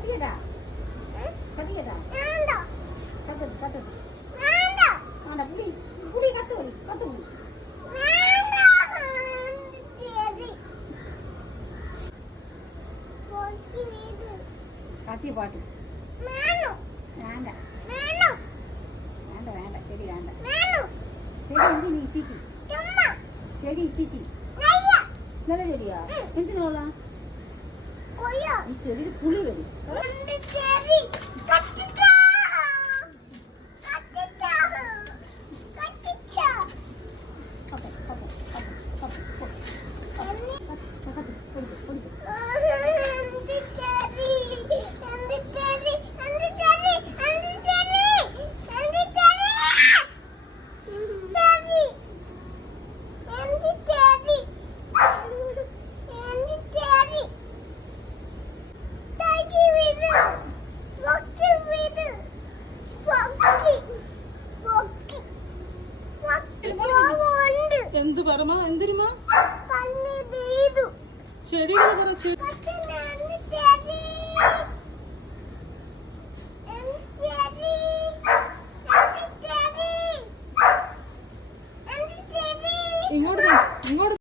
കത്തിയടാ കത്തിയടാ കത്തിട്ട് കത്തിട്ട് വേണ്ട പുളി പുളി കത്തുപൊളി കത്തുപൊളി കത്തിയ പാട്ട് വേണ്ട വേണ്ട വേണ്ട ശരി വേണ്ട ശരി എന്തിനീ ഇച്ചിച്ചി ചെടി ഇച്ചിച്ചി നല്ല ചെടിയാ എന്തിനുള്ള ഈ ചെടിയിൽ പുളി വരും എന്ത് പറമ എന്തിരുമ ചെടികൾ പറ